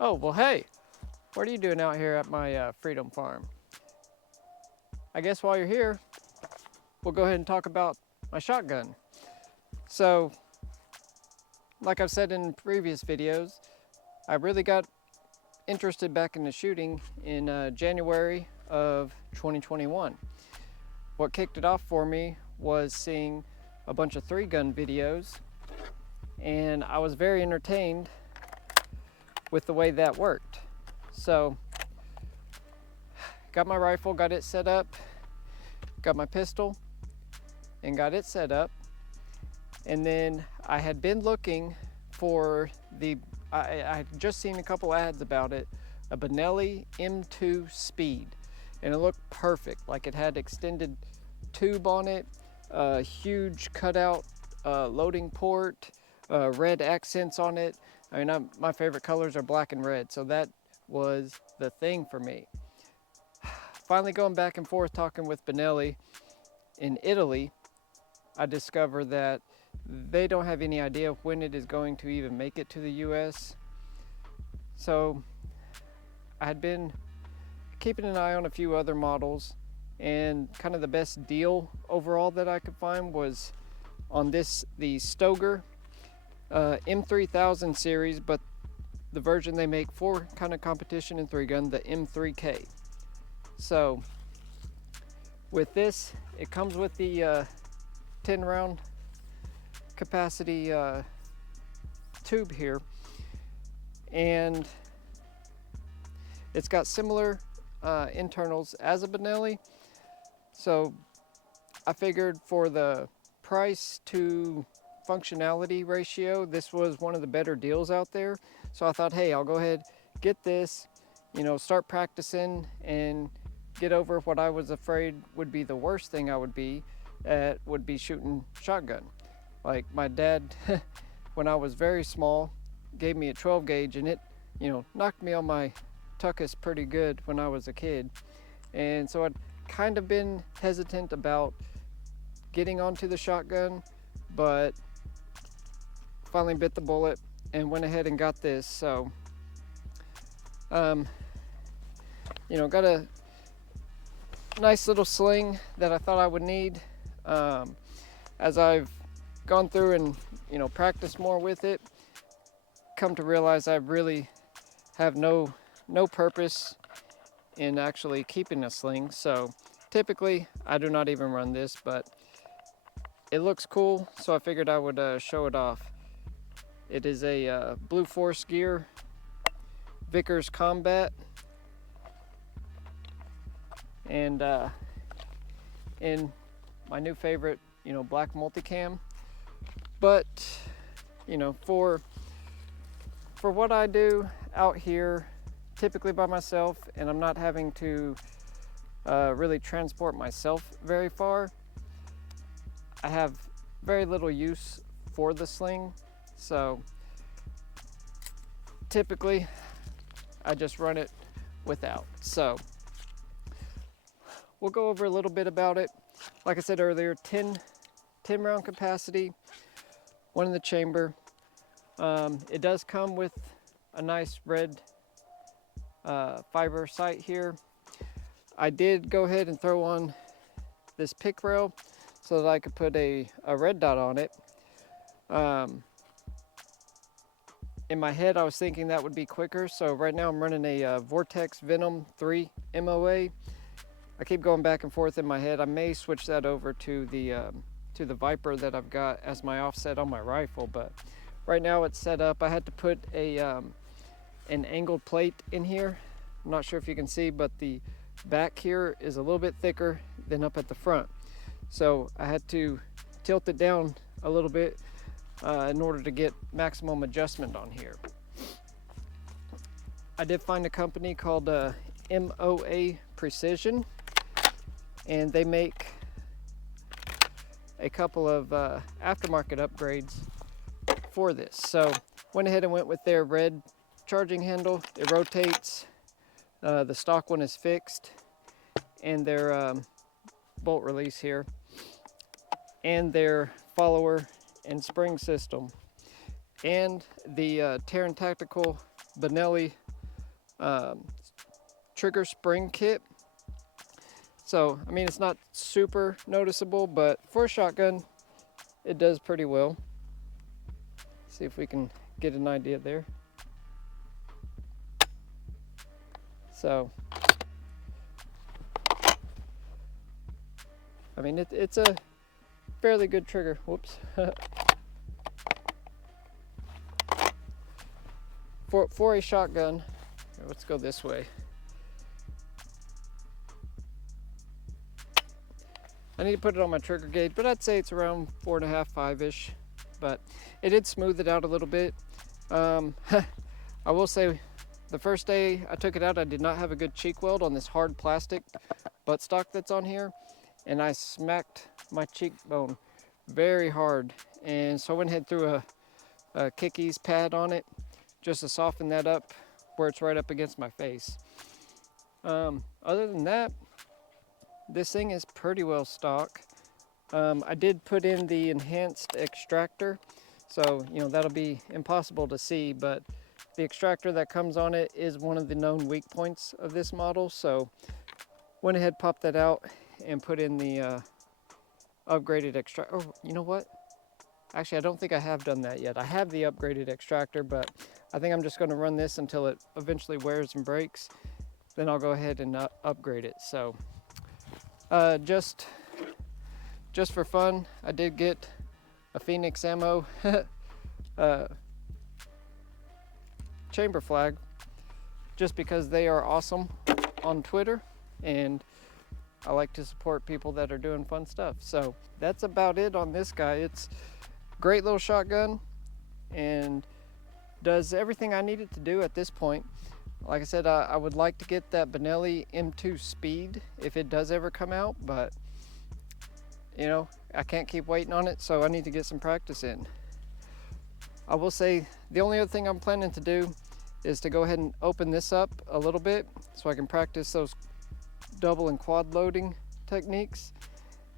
Oh, well, hey, what are you doing out here at my Freedom Farm? I guess while you're here, we'll go ahead and talk about my shotgun. So, like I've said in previous videos, I really got interested back into shooting in January of 2021. What kicked it off for me was seeing a bunch of 3-gun videos, and I was very entertained with the way that worked. So, got my rifle, got it set up, got my pistol, and got it set up. And then I had been looking for I had just seen a couple ads about it, a Benelli M2 Speed, and it looked perfect. Like it had extended tube on it, a huge cutout loading port, red accents on it. I mean, my favorite colors are black and red, so that was the thing for me. Finally going back and forth talking with Benelli in Italy, I discovered that they don't have any idea when it is going to even make it to the US. So I had been keeping an eye on a few other models, and kind of the best deal overall that I could find was on the Stoeger M3000 series, but the version they make for kind of competition in 3-gun, the M3K. So with this, it comes with the 10 round capacity tube here, and it's got similar internals as a Benelli. So I figured for the price to functionality ratio, this was one of the better deals out there. So I thought, hey, I'll go ahead, get this, start practicing and get over what I was afraid would be the worst thing I would be at, would be shooting shotgun. Like my dad, when I was very small, gave me a 12 gauge, and it, knocked me on my tuchus pretty good when I was a kid. And so I'd kind of been hesitant about getting onto the shotgun, but finally bit the bullet and went ahead and got this. So, got a nice little sling that I thought I would need. As I've gone through and practiced more with it, come to realize I really have no purpose in actually keeping a sling. So typically I do not even run this, but it looks cool, so I figured I would show it off. It is a Blue Force Gear Vickers Combat, and in my new favorite, black multicam. But for what I do out here, typically by myself, and I'm not having to really transport myself very far, I have very little use for the sling. So typically I just run it without. So we'll go over a little bit about it. Like I said earlier, 10 round capacity, one in the chamber. It does come with a nice red fiber sight here. I did go ahead and throw on this pick rail so that I could put a red dot on it. In my head, I was thinking that would be quicker, so right now I'm running a Vortex Venom 3 MOA. I keep going back and forth in my head. I may switch that over to the Viper that I've got as my offset on my rifle, but right now it's set up. I had to put an angled plate in here. I'm not sure if you can see, but the back here is a little bit thicker than up at the front. So I had to tilt it down a little bit in order to get maximum adjustment on here. I did find a company called MOA Precision, and they make a couple of aftermarket upgrades for this. So went ahead and went with their red charging handle. It rotates. The stock one is fixed, and their bolt release here, and their follower and spring system, and the Terran Tactical Benelli trigger spring kit. So, I mean, it's not super noticeable, but for a shotgun, it does pretty well. See if we can get an idea there. So, I mean, it's a fairly good trigger. Whoops. For a shotgun, let's go this way. I need to put it on my trigger gauge, but I'd say it's around 4.5, 5-ish. But it did smooth it out a little bit. I will say, the first day I took it out, I did not have a good cheek weld on this hard plastic buttstock that's on here, and I smacked my cheekbone very hard. And so I went ahead threw a Kickies pad on it just to soften that up where it's right up against my face. Other than that, this thing is pretty well stock. I did put in the enhanced extractor, so you know that'll be impossible to see, but the extractor that comes on it is one of the known weak points of this model, so went ahead, popped that out, and put in the upgraded extractor. Oh, you know what? Actually, I don't think I have done that yet. I have the upgraded extractor, but I think I'm just going to run this until it eventually wears and breaks. Then I'll go ahead and upgrade it. So just for fun, I did get a Phoenix Ammo chamber flag, just because they are awesome on Twitter, and I like to support people that are doing fun stuff. So that's about it on this guy. It's a great little shotgun and does everything I need it to do at this point. Like I said, I would like to get that Benelli M2 Speed if it does ever come out, but you know, I can't keep waiting on it, so I need to get some practice in. I will say the only other thing I'm planning to do is to go ahead and open this up a little bit so I can practice those double and quad loading techniques.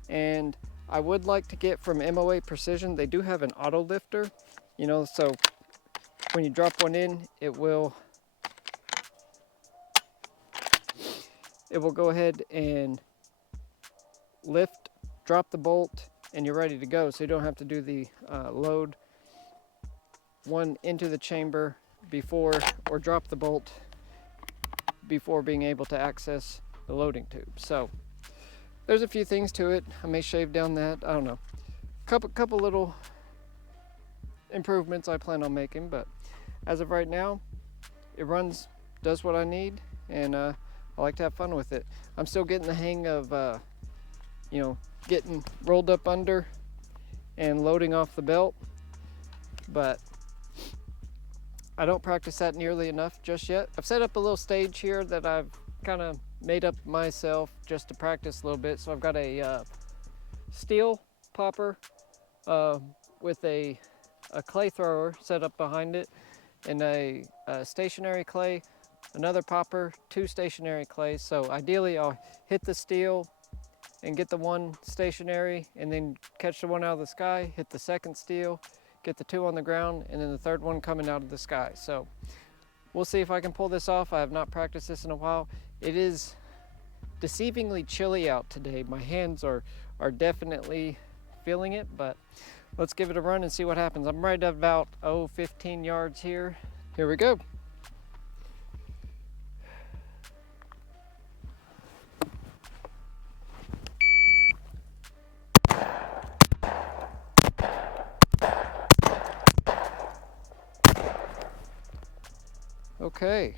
And I would like to get from MOA Precision, they do have an auto lifter, you know, so when you drop one in, it will go ahead and lift, drop the bolt, and you're ready to go. So you don't have to do the load one into the chamber before, or drop the bolt before being able to access the loading tube. So there's a few things to it. I may shave down that, I don't know. Couple little improvements I plan on making, but as of right now, it runs, does what I need, and I like to have fun with it. I'm still getting the hang of, you know, getting rolled up under and loading off the belt, but I don't practice that nearly enough just yet. I've set up a little stage here that I've kind of made up myself just to practice a little bit. So I've got a steel popper with a clay thrower set up behind it, and a stationary clay, another popper, 2 stationary clays. So ideally I'll hit the steel and get the one stationary, and then catch the one out of the sky, hit the second steel, get the 2 on the ground, and then the third one coming out of the sky. So we'll see if I can pull this off. I have not practiced this in a while. It is deceivingly chilly out today. My hands are definitely feeling it, but let's give it a run and see what happens. I'm right at about 15 yards here. Here we go. Okay.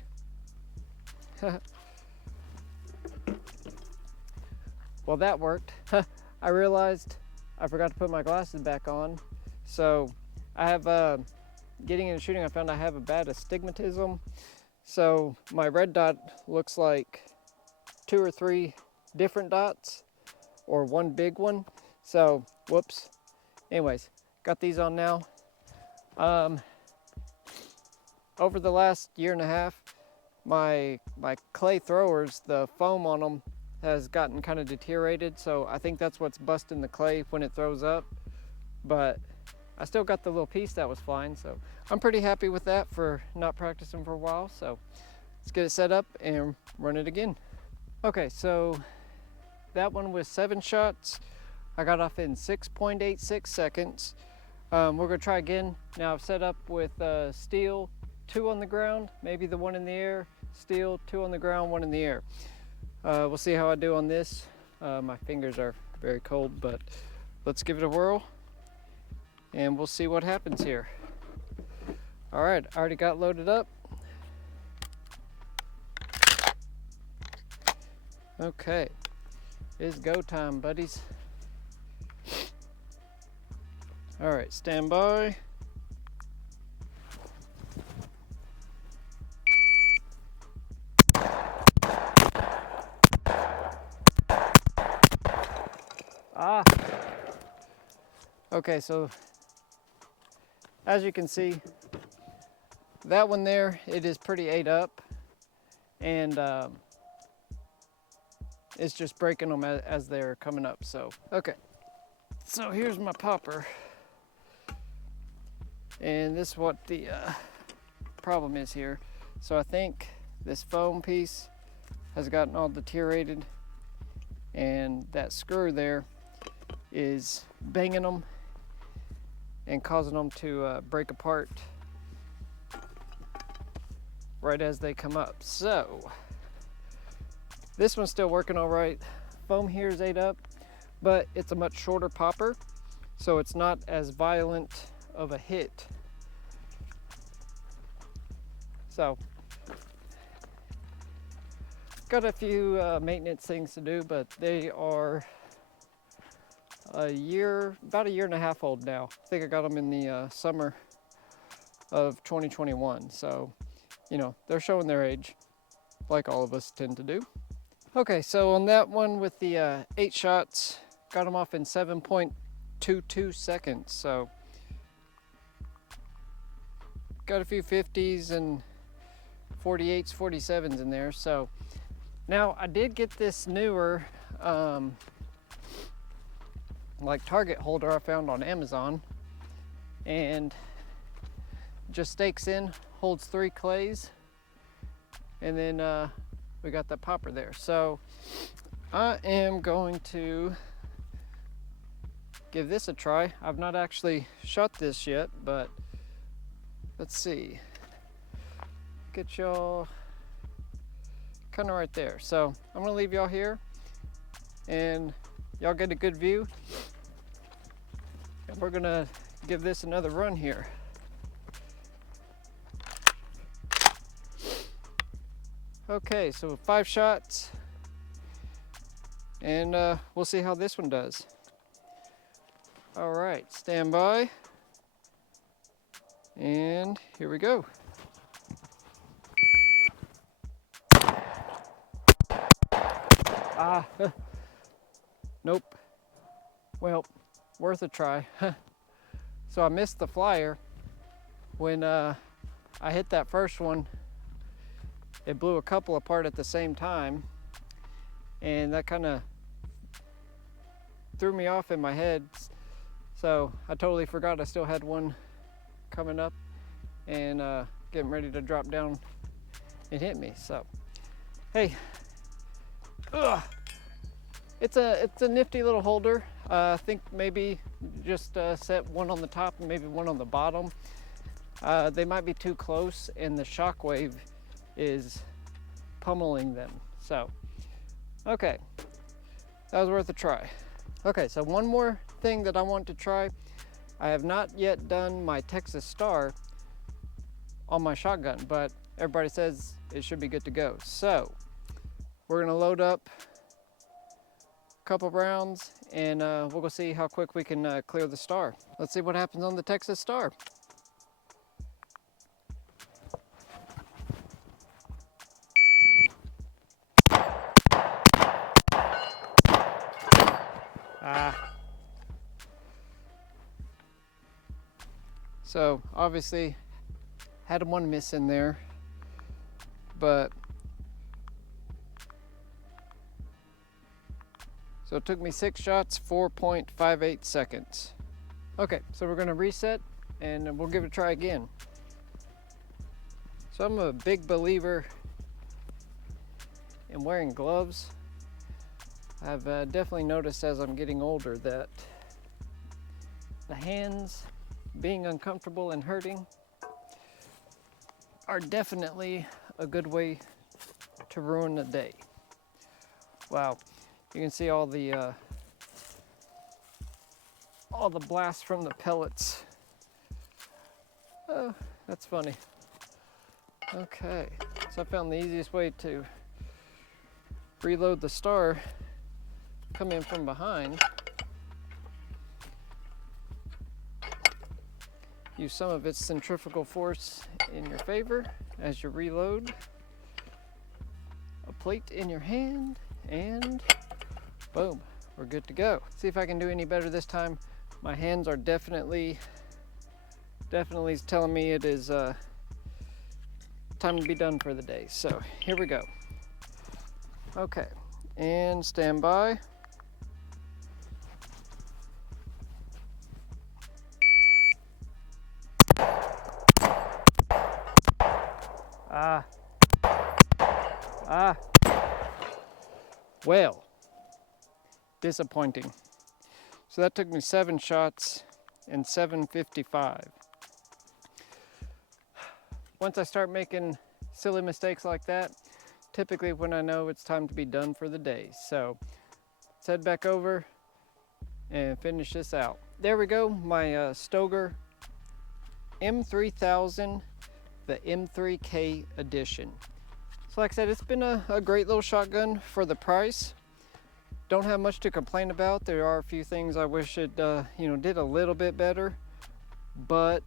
Well, that worked. I realized I forgot to put my glasses back on. So I have, getting into shooting, I found I have a bad astigmatism. So my red dot looks like 2 or 3 different dots, or one big one. So, whoops. Anyways, got these on now. Over the last year and a half, my clay throwers, the foam on them has gotten kind of deteriorated, so I think that's what's busting the clay when it throws up. But I still got the little piece that was flying, so I'm pretty happy with that for not practicing for a while. So let's get it set up and run it again. Okay, so that one was 7 shots. I got off in 6.86 seconds. We're gonna try again. Now I've set up with steel, 2 on the ground, maybe the 1 in the air, steel, 2 on the ground, 1 in the air. We'll see how I do on this. My fingers are very cold, but let's give it a whirl and we'll see what happens here. All right, I already got loaded up. Okay, it's go time, buddies. All right, stand by. Okay, so as you can see, that one there, it is pretty ate up, and it's just breaking them as they're coming up. So, okay, so here's my popper, and this is what the problem is here. So I think this foam piece has gotten all deteriorated, and that screw there is banging them and causing them to break apart right as they come up. So this one's still working all right. Foam here is ate up, but it's a much shorter popper, so it's not as violent of a hit. So got a few maintenance things to do, but they are about a year and a half old now. I think I got them in the summer of 2021. So, you know, they're showing their age, like all of us tend to do. Okay, so on that one with the 8 shots, got them off in 7.22 seconds. So, got a few 50s and 48s, 47s in there. So, now I did get this newer like target holder I found on Amazon, and just stakes in, holds 3 clays, and then we got that popper there. So I am going to give this a try. I've not actually shot this yet, but let's see. Get y'all kind of right there. So I'm gonna leave y'all here and y'all get a good view, and we're gonna give this another run here. Okay, so 5 shots, and we'll see how this one does. All right, stand by, and here we go. Nope. Well, worth a try. So I missed the flyer. When I hit that first one, it blew a couple apart at the same time, and that kind of threw me off in my head. So I totally forgot I still had one coming up and getting ready to drop down and hit me. So, hey, it's a nifty little holder. I think maybe just set one on the top and maybe one on the bottom. They might be too close, and the shock wave is pummeling them. So, okay, that was worth a try. Okay, so one more thing that I want to try. I have not yet done my Texas Star on my shotgun, but everybody says it should be good to go. So we're gonna load up a couple rounds, and we'll go see how quick we can clear the Star. Let's see what happens on the Texas Star. So obviously had one miss in there, but so it took me 6 shots, 4.58 seconds. Okay, so we're gonna reset and we'll give it a try again. So I'm a big believer and wearing gloves, I've definitely noticed as I'm getting older that the hands being uncomfortable and hurting are definitely a good way to ruin the day. Wow, you can see all the blasts from the pellets. Oh, that's funny. Okay, so I found the easiest way to reload the star. Come in from behind. Use some of its centrifugal force in your favor as you reload. A plate in your hand, and boom, we're good to go. See if I can do any better this time. My hands are definitely telling me it is time to be done for the day. So here we go. Okay, and stand by. Well, disappointing. So that took me 7 shots and 7:55. Once I start making silly mistakes like that, typically when I know it's time to be done for the day. So let's head back over and finish this out. There we go, my Stoeger M3000, the M3K edition. So like I said, it's been a great little shotgun for the price. Don't have much to complain about. There are a few things I wish it did a little bit better, but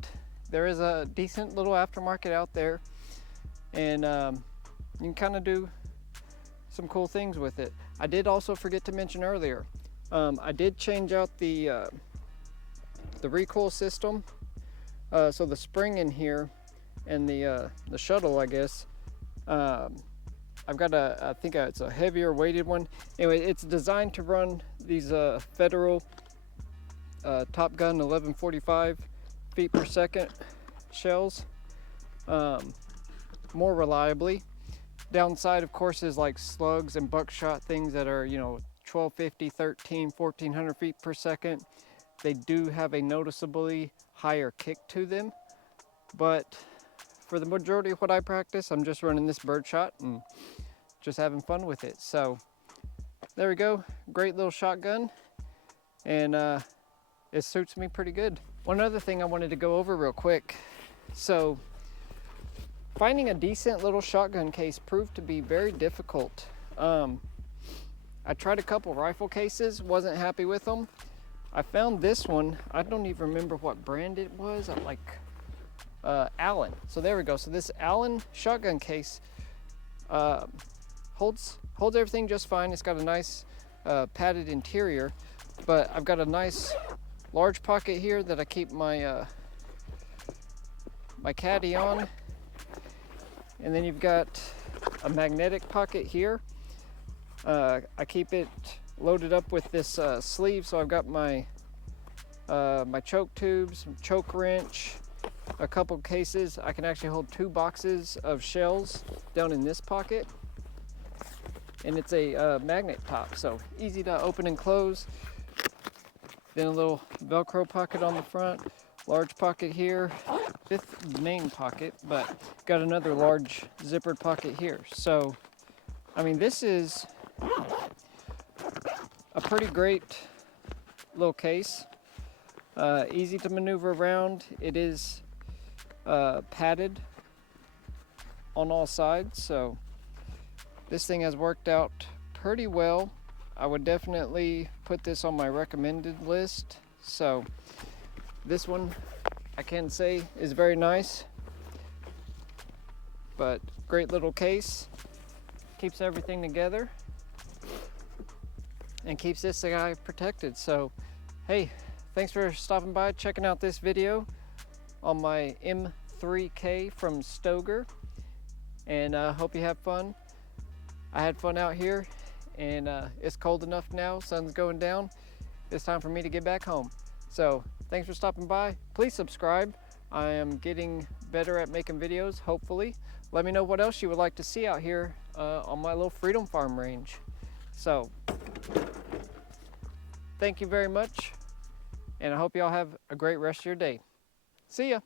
there is a decent little aftermarket out there, and you can kind of do some cool things with it. I did also forget to mention earlier, I did change out the recoil system. So the spring in here and the shuttle, I guess, I've got I think it's a heavier weighted one. Anyway, it's designed to run these Federal Top Gun 1145 feet per second shells more reliably. Downside, of course, is like slugs and buckshot, things that are 1250, 1400 feet per second. They do have a noticeably higher kick to them, but for the majority of what I practice, I'm just running this birdshot and just having fun with it. So there we go, great little shotgun, and it suits me pretty good. One other thing I wanted to go over real quick. So finding a decent little shotgun case proved to be very difficult. I tried a couple rifle cases, wasn't happy with them. I found this one, I don't even remember what brand it was, Allen. So there we go. So this Allen shotgun case holds everything just fine. It's got a nice padded interior, but I've got a nice large pocket here that I keep my my caddy on, and then you've got a magnetic pocket here. I keep it loaded up with this sleeve, so I've got my my choke tubes, choke wrench, a couple cases. I can actually hold 2 boxes of shells down in this pocket, and it's a magnet top, so easy to open and close. Then a little Velcro pocket on the front, large pocket here, 5th main pocket, but got another large zippered pocket here. So I mean, this is a pretty great little case, easy to maneuver around. It is padded on all sides, so this thing has worked out pretty well. I would definitely put this on my recommended list. So this one I can say is very nice, but great little case, keeps everything together and keeps this guy protected. So hey, thanks for stopping by, checking out this video on my M3K from Stoeger, and hope you have fun. I had fun out here, and it's cold enough now, sun's going down. It's time for me to get back home. So thanks for stopping by. Please subscribe. I am getting better at making videos, hopefully. Let me know what else you would like to see out here on my little Freedom Farm range. So, thank you very much, and I hope y'all have a great rest of your day. See ya.